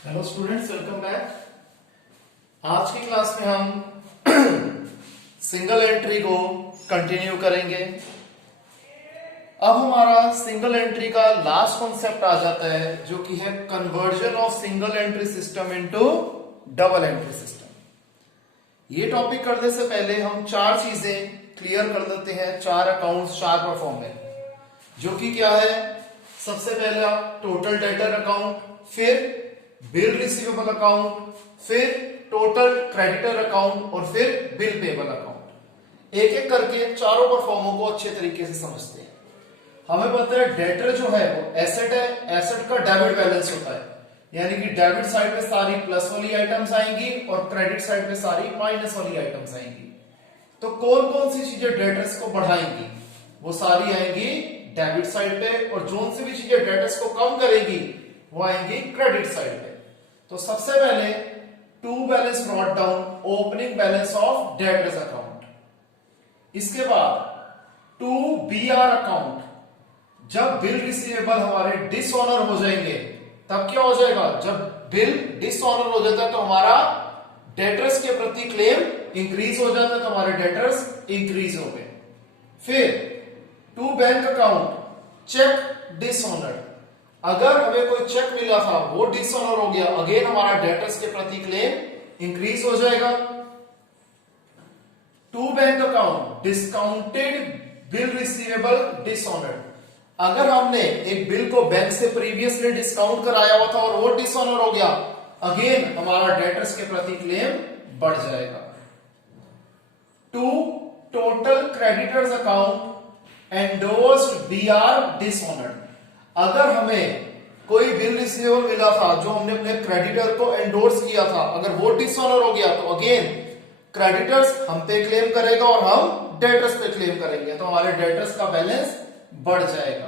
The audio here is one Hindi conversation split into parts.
Hello students, welcome back. आज की क्लास में हम सिंगल एंट्री को कंटिन्यू करेंगे। अब हमारा सिंगल एंट्री का लास्ट कॉन्सेप्ट आ जाता है, जो कि है conversion of single entry system into double entry system. ये टॉपिक करने से पहले हम चार चीजें क्लियर कर देते हैं, चार अकाउंट्स, चार परफॉर्मेंस, जो कि क्या है। सबसे पहला टोटल डेटर अकाउंट, फिर बिल रिसीवेबल अकाउंट, फिर टोटल क्रेडिटर अकाउंट और फिर बिल पेबल अकाउंट। एक एक करके चारों परफॉर्मों को अच्छे तरीके से समझते हैं। हमें पता है डेटर जो है वो एसेट है, एसेट का डेबिट बैलेंस होता है, यानी कि डेबिट साइड पे सारी प्लस वाली आइटम्स आएंगी और क्रेडिट साइड पे सारी माइनस वाली आइटम्स आएंगी। तो कौन कौन सी चीजें डेटर्स को बढ़ाएंगी? वो सारी आएंगी डेबिट साइड पे, और जोन सी भी चीजें डेटर्स को कम करेंगी वो आएंगी क्रेडिट साइड पे। तो सबसे पहले to balance brought down, opening balance of debtors account. इसके बाद टू बीआर अकाउंट, जब बिल रिसीवेबल हमारे डिसऑनर हो जाएंगे तब क्या हो जाएगा? जब बिल डिसऑनर हो जाता है तो हमारा डेटर्स के प्रति क्लेम इंक्रीज हो जाता है, तो हमारे डेटर्स इंक्रीज हो गए। फिर to bank account, cheque dishonour, अगर हमें कोई चेक मिला था वो डिसऑनर हो गया, अगेन हमारा डेटर्स के प्रति क्लेम इंक्रीज हो जाएगा। To bank account, discounted bill receivable dishonour, अगर हमने एक बिल को बैंक से प्रीवियसली डिस्काउंट कराया हुआ था और वो डिसऑनर हो गया, अगेन हमारा डेटर्स के प्रति क्लेम बढ़ जाएगा। To total creditors account, endorsed BR dishonoured, अगर हमें कोई बिल रिसीवेबल मिला था जो हमने अपने क्रेडिटर को एंडोर्स किया था, अगर वो डिसऑनर हो गया तो अगेन क्रेडिटर्स हम पे क्लेम करेगा और हम डेटर्स पे क्लेम करेंगे, तो हमारे डेटर्स का बैलेंस बढ़ जाएगा।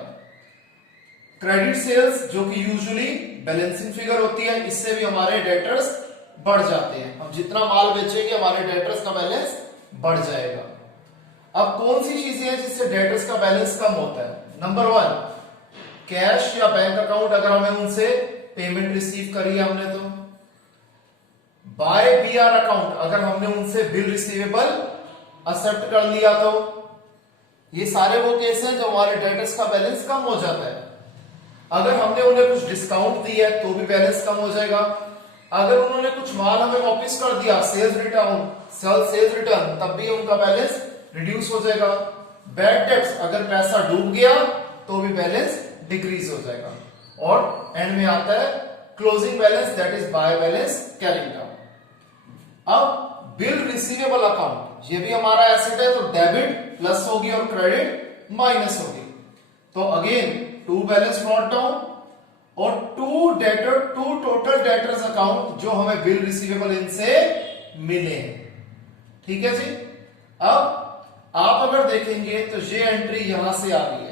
क्रेडिट सेल्स, जो कि यूजुअली बैलेंसिंग फिगर होती है, इससे भी हमारे डेटर्स बढ़ जाते हैं। हम जितना माल बेचेंगे हमारे डेटर्स का बैलेंस बढ़ जाएगा। अब कौन सी चीजें हैं जिससे डेटर्स का बैलेंस कम होता है? नंबर वन, कैश या बैंक अकाउंट, अगर हमें उनसे पेमेंट रिसीव करी है हमने तो। बाय बीआर अकाउंट, अगर हमने उनसे बिल रिसीवेबल एक्सेप्ट कर लिया तो। ये सारे वो केस हैं जो हमारे डेटर्स का बैलेंस कम हो जाता है। अगर हमने उन्हें कुछ डिस्काउंट दिया है तो भी बैलेंस कम हो जाएगा। अगर उन्होंने कुछ माल हमें वापस कर दिया, सेल्स रिटर्न, तब भी उनका बैलेंस रिड्यूस हो जाएगा। बैड डेट्स, अगर पैसा डूब गया तो भी बैलेंस डिक्रीज हो जाएगा। और एंड में आता है closing balance, that is by balance carrying down. अब बिल रिसीवेबल अकाउंट, ये भी हमारा एसेट है, तो डेबिट प्लस होगी और क्रेडिट माइनस होगी। तो again to balance brought down और टू टोटल डेटर्स अकाउंट, जो हमें बिल रिसीवेबल इनसे मिले हैं। ठीक है जी। अब आप अगर देखेंगे तो ये एंट्री यहां से आ रही है।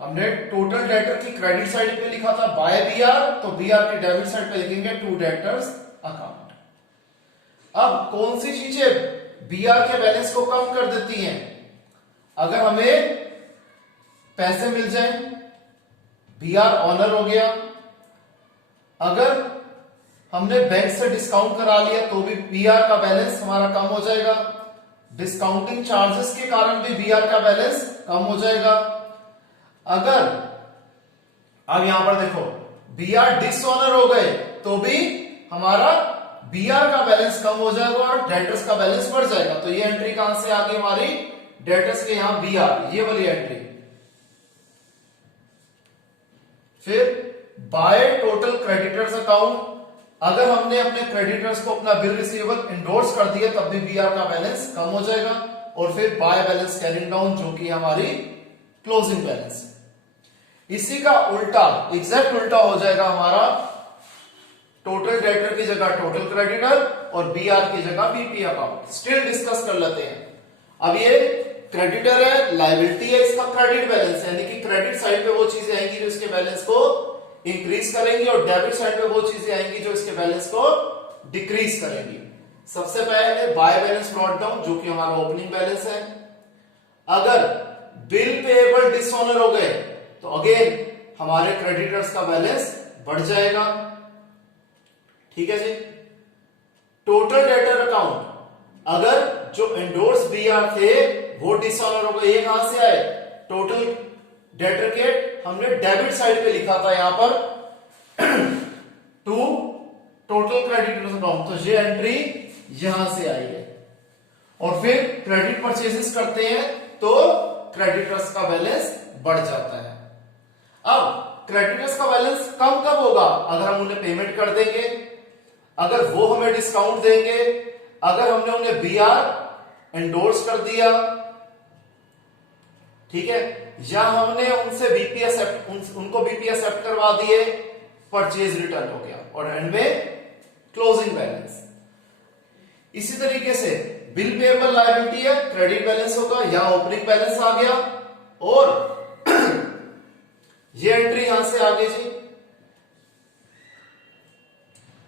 हमने टोटल डेटर की क्रेडिट साइड पे लिखा था बाय बीआर, तो बीआर के डेबिट साइड पे लिखेंगे टू डेटर्स अकाउंट। अब कौन सी चीजें बीआर के बैलेंस को कम कर देती हैं? अगर हमें पैसे मिल जाए, बीआर ऑनर हो गया। अगर हमने बैंक से डिस्काउंट करा लिया तो भी बीआर का बैलेंस हमारा कम हो जाएगा। डिस्काउंटिंग चार्जेस के कारण भी बीआर का बैलेंस कम हो जाएगा। अगर अब यहां पर देखो बीआर डिसऑनर हो गए तो भी हमारा बीआर का बैलेंस कम हो जाएगा और डेटर्स का बैलेंस बढ़ जाएगा। तो ये एंट्री कहां से आ गई हमारी? डेटर्स के यहां बीआर, ये वाली एंट्री। फिर बाय टोटल क्रेडिटर्स अकाउंट, अगर हमने अपने क्रेडिटर्स को अपना बिल रिसीवेबल इंडोर्स कर दिया तब भी बीआर का बैलेंस कम हो जाएगा। और फिर बाय बैलेंस कैरिंग डाउन, जो कि हमारी क्लोजिंग बैलेंस। इसी का उल्टा, एग्जैक्ट उल्टा हो जाएगा हमारा, टोटल डेटर की जगह टोटल क्रेडिटर और बीआर की जगह बीपी अकाउंट। स्टिल डिस्कस कर लेते हैं। अब ये क्रेडिटर है, लायबिलिटी है, इसका क्रेडिट बैलेंस, यानी कि क्रेडिट साइड पे वो चीजें आएंगी जो इसके बैलेंस को इंक्रीज करेंगी और डेबिट साइड पे वो चीजें आएंगी जो इसके बैलेंस को डिक्रीज करेंगी। सबसे पहले बाय बैलेंस ब्रॉट डाउन, जो कि हमारा ओपनिंग बैलेंस है। अगर बिल पेएबल डिसऑनर हो गए तो अगेन हमारे क्रेडिटर्स का बैलेंस बढ़ जाएगा। ठीक है जी। टोटल डेटर अकाउंट, अगर जो एंडोर्स बीआर थे वो डिसऑनर हो गए, ये कहां से आए? टोटल डेटर के हमने डेबिट साइड पे लिखा था यहां पर टू टोटल क्रेडिटर्स अकाउंट, तो ये एंट्री यहां से आई है। और फिर क्रेडिट परचेजेस करते हैं तो क्रेडिटर्स का बैलेंस बढ़ जाता है। अब क्रेडिटर्स का बैलेंस कम कब होगा? अगर हम उन्हें पेमेंट कर देंगे, अगर वो हमें डिस्काउंट देंगे, अगर हमने उन्हें बीआर एंडोर्स कर दिया, ठीक है, या हमने उनसे बीपी एक्सेप्ट उनको बीपी एक्सेप्ट करवा दिए, परचेज रिटर्न हो गया और एंड में क्लोजिंग बैलेंस। इसी तरीके से बिल पेएबल लायबिलिटी है, क्रेडिट बैलेंस होगा, या ओपनिंग बैलेंस आ गया और ये एंट्री यहां से आगे जी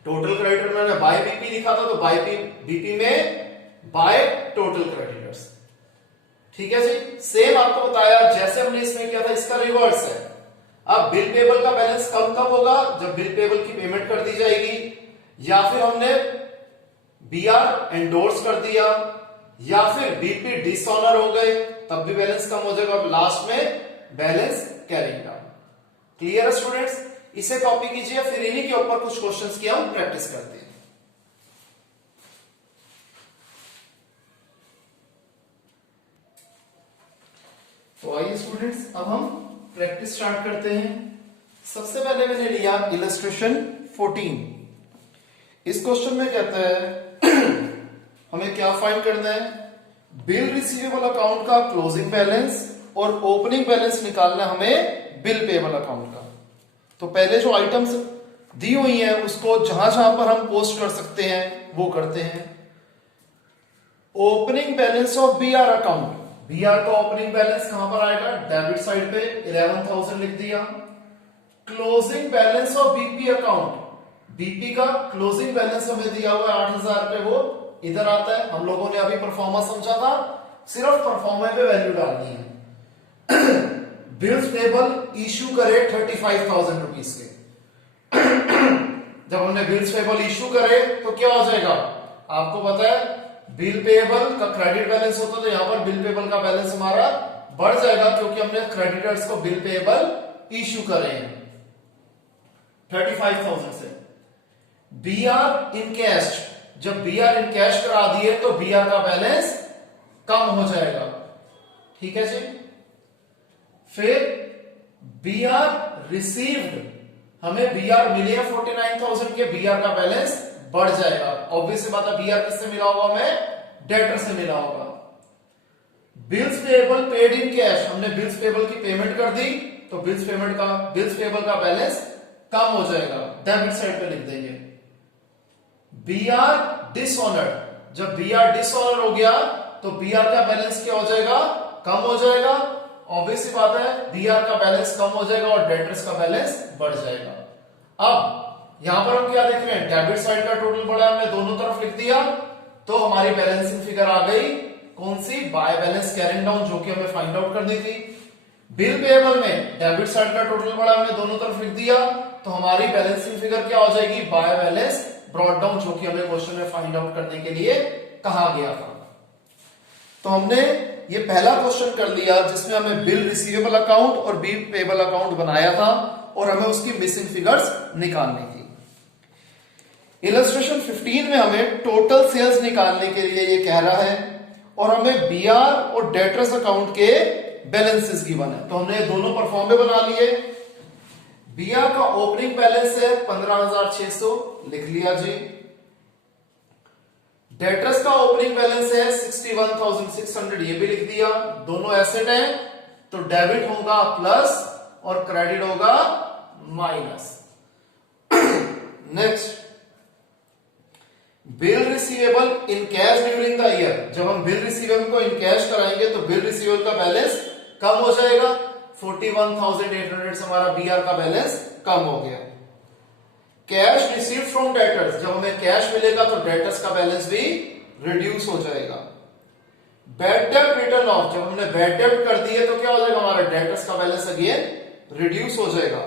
टोटल क्रेडिटर मैंने बाय बीपी लिखा था तो बाय बीपी में बाय टोटल क्रेडिटर्स। ठीक है जी। सेम आपको बताया जैसे हमने इसमें किया था, इसका रिवर्स है। अब बिल पेएबल का बैलेंस कब होगा? जब बिल पेएबल की पेमेंट कर दी जाएगी, या फिर हमने बीआर एंडोर्स कर दिया, या फिर बीपी डिसऑनर हो गए, तब भी बैलेंस कम हो जाएगा और लास्ट में बैलेंस कैरिंग डाउन। क्लियर है स्टूडेंट्स? इसे कॉपी कीजिए, फिर इन्हीं के ऊपर कुछ क्वेश्चंस की हम प्रैक्टिस करते हैं। तो आइए स्टूडेंट्स, अब हम प्रैक्टिस स्टार्ट करते हैं। सबसे पहले मैंने लिया इलस्ट्रेशन 14। इस क्वेश्चन में कहता है हमें क्या फाइंड करना है? बिल रिसीवेबल अकाउंट का क्लोजिंग बैलेंस और ओपनिंग बैलेंस निकालना हमें बिल पेएबल अकाउंट का। तो पहले जो आइटम्स दी हुई हैं उसको जहां जहां पर हम पोस्ट कर सकते हैं वो करते हैं। Opening balance of BR account, BR का ओपनिंग बैलेंस कहां पर आएगा? डेबिट साइड पे 11,000 लिख दिया। Closing balance of BP account, BP का क्लोजिंग बैलेंस हमें दिया हुआ है 8,000 रुपए, वो इधर आता है। हम लोगों ने अभी परफॉर्मा समझा था, सिर्फ परफॉर्मा पे वैल्यू डालनी है। बिल्स पेएबल इशू करे 35,000 रुपीज के जब हमने बिल्स पेएबल इशू करे तो क्या हो जाएगा? आपको पता है बिल पेएबल का क्रेडिट बैलेंस होता है, तो यहां पर बिल पेएबल का बैलेंस हमारा बढ़ जाएगा क्योंकि हमने क्रेडिटर्स को बिल पेएबल इशू करे हैं 35,000 से। बीआर इन कैश, जब बीआर इन कैश करा दिए तो बीआर का बैलेंस कम हो जाएगा। ठीक है जी। फिर बीआर रिसीव्ड, हमें बीआर मिले हैं 49,000 के, बीआर का बैलेंस बढ़ जाएगा। ऑब्वियस बात है, बीआर किससे मिला होगा? हमें डेटर से मिला होगा। Bills payable paid in cash, हमने बिल्स पेएबल की पेमेंट कर दी तो बिल्स पेएबल का बैलेंस कम हो जाएगा, डेबिट साइड पे लिख देंगे। बीआर डिसऑनर्ड, जब बीआर डिसऑनर हो गया तो बीआर का बैलेंस क्या हो जाएगा? कम हो जाएगा। ऑब्वियस सी बात है, बीआर का बैलेंस कम हो जाएगा और डेटर्स का बैलेंस बढ़ जाएगा। अब यहां पर हम क्या देख रहे हैं? डेबिट साइड का टोटल बढ़ा, हमने दोनों तरफ लिख दिया तो हमारी बैलेंसिंग फिगर आ गई कौन सी? बाय बैलेंस कैरिंग डाउन, जो कि हमें फाइंड आउट करनी थी। बिल पेएबल में डेबिट साइड का टोटल बढ़ा, हमने दोनों तरफ लिख दिया तो हमारी बैलेंसिंग फिगर क्या हो जाएगी? बाय बैलेंस ब्रॉट डाउन, जो कि हमें क्वेश्चन में फाइंड आउट करने के लिए कहा गया था। तो हमने ये पहला क्वेश्चन कर लिया जिसमें हमें बिल रिसीवेबल अकाउंट और बिल पेएबल अकाउंट बनाया था और हमें उसकी मिसिंग फिगर्स निकालनी थी। इलस्ट्रेशन 15 में हमें टोटल सेल्स निकालने के लिए ये कह रहा है और हमें बीआर और डेटर्स अकाउंट के बैलेंसेस गिवन है। तो हमने दोनों परफॉर्म में बना लिए। बीआर का ओपनिंग बैलेंस है 15,600, लिख लिया जी। डेटर्स का ओपनिंग बैलेंस है 61,600, ये भी लिख दिया। दोनों एसेट हैं तो डेबिट होगा प्लस और क्रेडिट होगा minus. Next, bill receivable in cash during the year, जब हम बिल रिसीवेबल को इन कैश कराएंगे तो बिल रिसीवेबल का बैलेंस कम हो जाएगा। 41,800 से हमारा बीआर का बैलेंस कम हो गया। कैश रिसीव फ्रॉम डेटर्स, जब हमें कैश मिलेगा तो डेटर्स का बैलेंस भी रिड्यूस हो जाएगा। बैड डेब्ट रिटर्न ऑफ, जब हमने बैड डेब्ट कर दिए तो क्या हो जाएगा? हमारा डेटर्स का बैलेंस अगेन रिड्यूस हो जाएगा।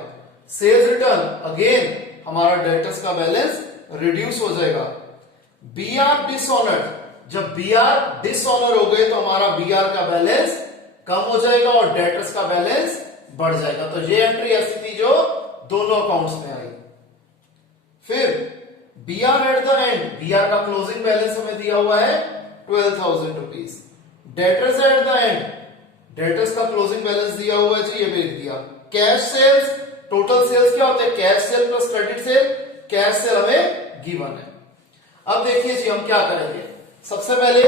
सेल्स रिटर्न अगेन हमारा डेटर्स का बैलेंस रिड्यूस हो जाएगा। बी आर डिसऑनर्ड, जब बी आर डिसऑनर हो गए तो हमारा बी आर का बैलेंस कम हो जाएगा और डेटर्स का बैलेंस बढ़ जाएगा। तो ये एंट्री ऐसी थी जो दोनों अकाउंट्स में आई। फिर B R at the end, B R का क्लोजिंग बैलेंस हमें दिया हुआ है 12,000 rupees. Debtors at the end, debtors का क्लोजिंग बैलेंस दिया हुआ है जी, ये भी लिख दिया। कैश सेल्स, टोटल सेल्स क्या होते हैं? Cash cell plus credit sale. Cash cell हमें गिवन है। अब देखिए जी हम क्या करेंगे। सबसे पहले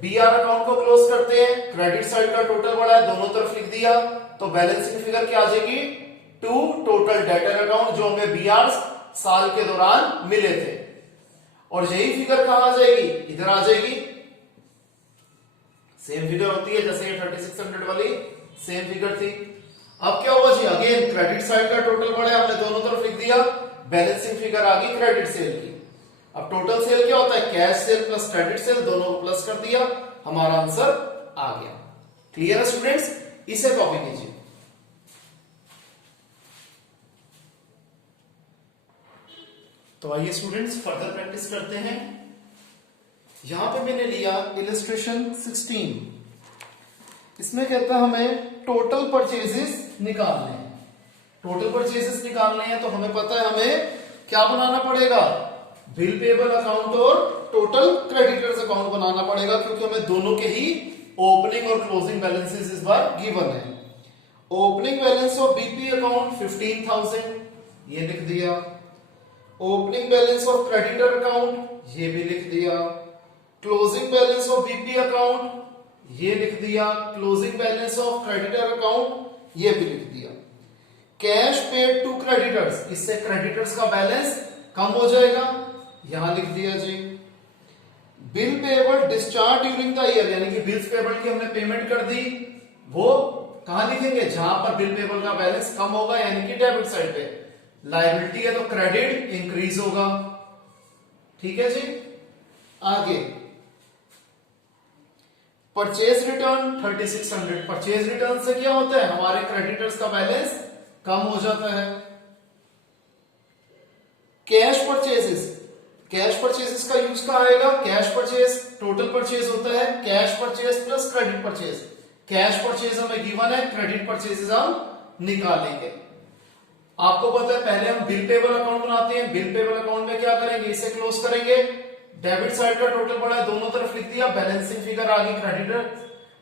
बी आर अकाउंट को क्लोज करते हैं। क्रेडिट साइड का टोटल बड़ा है, दोनों तरफ लिख दिया, तो बैलेंसिंग फिगर क्या आ जाएगी? टू टोटल डेटर अकाउंट जो हमें बी आर साल के दौरान मिले थे। और यही फिगर कहां आ जाएगी? इधर आ जाएगी। सेम फिगर होती है जैसे ये 3600 वाली सेम फिगर थी। अब क्या हुआ जी? अगेन क्रेडिट साइड का टोटल बढ़ा, हमने दोनों तरफ लिख दिया, बैलेंसिंग फिगर आ गई क्रेडिट सेल की। अब टोटल सेल क्या होता है? Cash cell plus credit sale, दोनों को प्लस कर दिया, हमारा आंसर आ गया। क्लियर है स्टूडेंट्स? इसे कॉपी कीजिए। तो आइए स्टूडेंट्स फर्दर प्रैक्टिस करते हैं। यहां पे मैंने लिया इलस्ट्रेशन 16। इसमें कहता है हमें टोटल परचेजेस निकालने हैं। टोटल परचेजेस निकालने हैं तो हमें पता है हमें क्या बनाना पड़ेगा? बिल पेबल अकाउंट और टोटल क्रेडिटर्स अकाउंट बनाना पड़ेगा, क्योंकि हमें दोनों के ही ओपनिंग और क्लोजिंग बैलेंसेस इस बार गिवन है। Opening balance of BP account 15,000, ये लिख दिया। Opening balance of creditor account, ये भी लिख दिया। Closing balance of BP account, ये लिख दिया। Closing balance of creditor account, ये भी लिख दिया। कैश पेड टू क्रेडिटर्स, इससे क्रेडिटर्स का बैलेंस कम हो जाएगा, यहां लिख दिया जी। Bill payable discharge during the year, यानी कि बिल्स पेबल की हमने पेमेंट कर दी, वो कहां लिखेंगे? जहां पर बिल पेबल का बैलेंस कम होगा, यानी कि डेबिट साइड पे। लायबिलिटी है तो क्रेडिट इंक्रीज होगा। ठीक है जी। आगे परचेज रिटर्न 3600। परचेज रिटर्न से क्या होता है? हमारे क्रेडिटर्स का बैलेंस कम हो जाता है। कैश परचेजेस, कैश परचेजेस का यूज कहां आएगा? कैश परचेज टोटल परचेज होता है cash purchase plus credit purchase. Cash purchase हमें गिवन है, क्रेडिट परचेजेस हम निकालेंगे। आपको पता है पहले हम बिल पेबल अकाउंट बनाते हैं। बिल पेबल अकाउंट में क्या करेंगे? इसे क्लोज करेंगे। डेबिट साइड का टोटल बढ़ा है, दोनों तरफ लिख दिया, बैलेंसिंग फिगर आ गई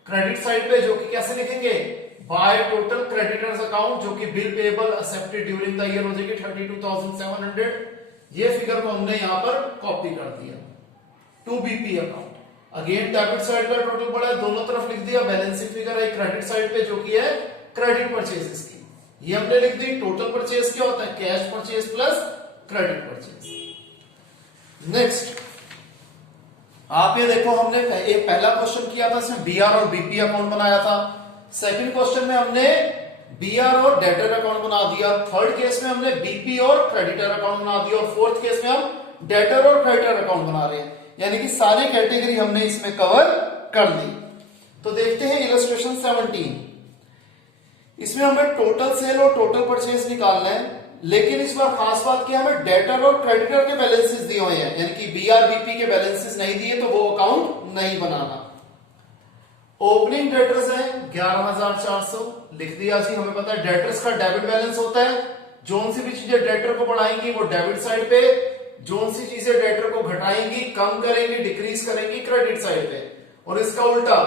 क्रेडिट साइड पे, जो कि कैसे लिखेंगे? बाय टोटल क्रेडिटर्स अकाउंट, जो कि bill payable accepted during the year हो जाएगी 32,700। ये फिगर को हमने यहां पर कॉपी कर दिया। To BP account, again debit side का टोटल बढ़ा है, दोनों तरफ लिख दिया, बैलेंसिंग फिगर है क्रेडिट साइड पे जो कि है क्रेडिट परचेजेस की, ये हमने लिख दी। टोटल परचेज क्या होता है? Cash purchase plus credit purchase. Next आप ये देखो, हमने एक पहला क्वेश्चन किया था, इसमें बीआर और बीपी अकाउंट बनाया था। सेकंड क्वेश्चन में हमने बीआर और डेटर अकाउंट बना दिया। थर्ड केस में हमने बीपी और क्रेडिटर अकाउंट बना दिया, और फोर्थ केस में हम डेटर और क्रेडिटर अकाउंट बना रहे हैं, यानी कि सारी कैटेगरी हमने इसमें कवर कर ली। तो देखते हैं इलस्ट्रेशन 17। इसमें हमें टोटल सेल और टोटल परचेज निकालना है, लेकिन इस बार खास बात क्या, हमें डेटर और क्रेडिटर के बैलेंसेस दिए हुए हैं, यानी कि बीआर बीपी के बैलेंसेस नहीं दिए तो वो अकाउंट नहीं बनाना। ओपनिंग डेटर्स है 11,400, लिख दिया जी। हमें पता है डेटर्स का डेबिट बैलेंस होता है, जोन सी भी चीजें डेटर को बढ़ाएंगी वो डेबिट साइड पे, जोन सी चीजें डेटर को घटाएंगी, कम करेंगी, डिक्रीज करेंगी क्रेडिट साइड पे। और इसका उल्टा,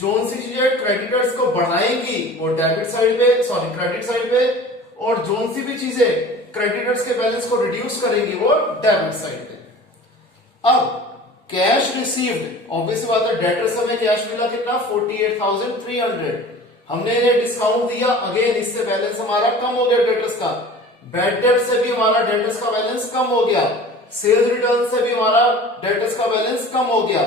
जोन सी चीजें क्रेडिटर्स को बढ़ाएंगी वो डेबिट साइड पे, सॉरी क्रेडिट साइड पे, और जोन सी भी चीजें क्रेडिटर्स के बैलेंस को रिड्यूस करेंगी वो डेबिट साइड पे। अब कैश रिसीव्ड, ऑब्वियस बात है डेटर्स हमें कैश मिला कितना? 48,300। हमने इन्हें डिस्काउंट दिया, अगेन इससे बैलेंस हमारा कम हो गया डेटर्स का। बैड डेट से भी हमारा डेटर्स का बैलेंस कम हो गया, सेल्स रिटर्न से भी हमारा डेटर्स का बैलेंस कम हो गया।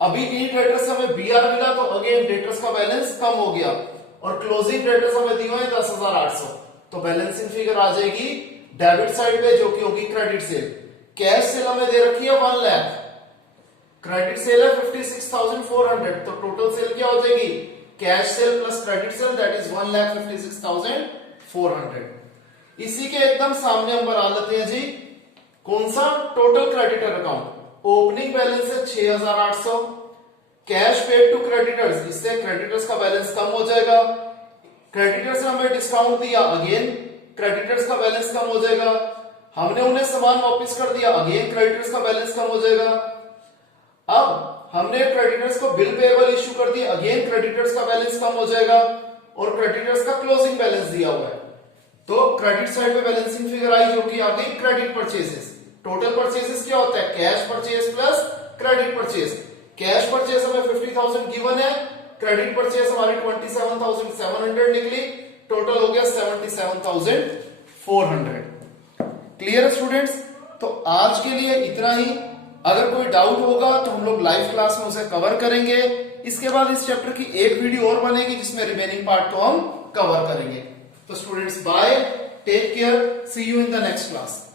अभी इन डेटर्स हमें बीआर मिला तो अगेन डेटर्स का बैलेंस कम हो गया, और क्लोजिंग डेटर्स हमें दिए हुए 10,800, तो बैलेंसिंग फिगर आ जाएगी डेबिट साइड पे जो कि होगी क्रेडिट सेल। कैश सेल हमें दे रखी है 1 लाख, क्रेडिट सेल है 56,400, तो टोटल सेल क्या हो जाएगी? Cash cell plus credit sale that is 1,56,400, 400। इसी के एकदम सामने हम बना लेते हैं जी कौन सा, total creditor account. Opening balance है 6800, कैश पेड टू क्रेडिटर्स, इससे क्रेडिटर्स का बैलेंस कम हो जाएगा। क्रेडिटर्स ने हमें डिस्काउंट दिया, अगेन क्रेडिटर्स का बैलेंस कम हो जाएगा। हमने उन्हें सामान वापस कर दिया, अगेन क्रेडिटर्स का बैलेंस कम हो जाएगा। अब हमने क्रेडिटर्स को बिल पेएबल इश्यू कर दिया, अगेन क्रेडिटर्स का बैलेंस कम हो जाएगा और क्रेडिटर्स का क्लोजिंग बैलेंस दिया हुआ है। तो क्रेडिट साइड पे बैलेंसिंग फिगर आई जो कि आ गई क्रेडिट परचेसेस। टोटल परचेसेस क्या होता है, cash purchase plus credit purchase. Cash purchase हमें 50,000 गिवन है, क्रेडिट परचेस हमारी 27,700 निकली, टोटल हो गया 77,400। क्लियर है स्टूडेंट्स? तो आज के लिए इतना ही। अगर कोई डाउट होगा तो हम लोग लाइव क्लास में उसे कवर करेंगे। इसके बाद इस चैप्टर की एक वीडियो और बनेगी जिसमें रिमेनिंग पार्ट को हम कवर करेंगे। तो students bye, take care, see you in the next class.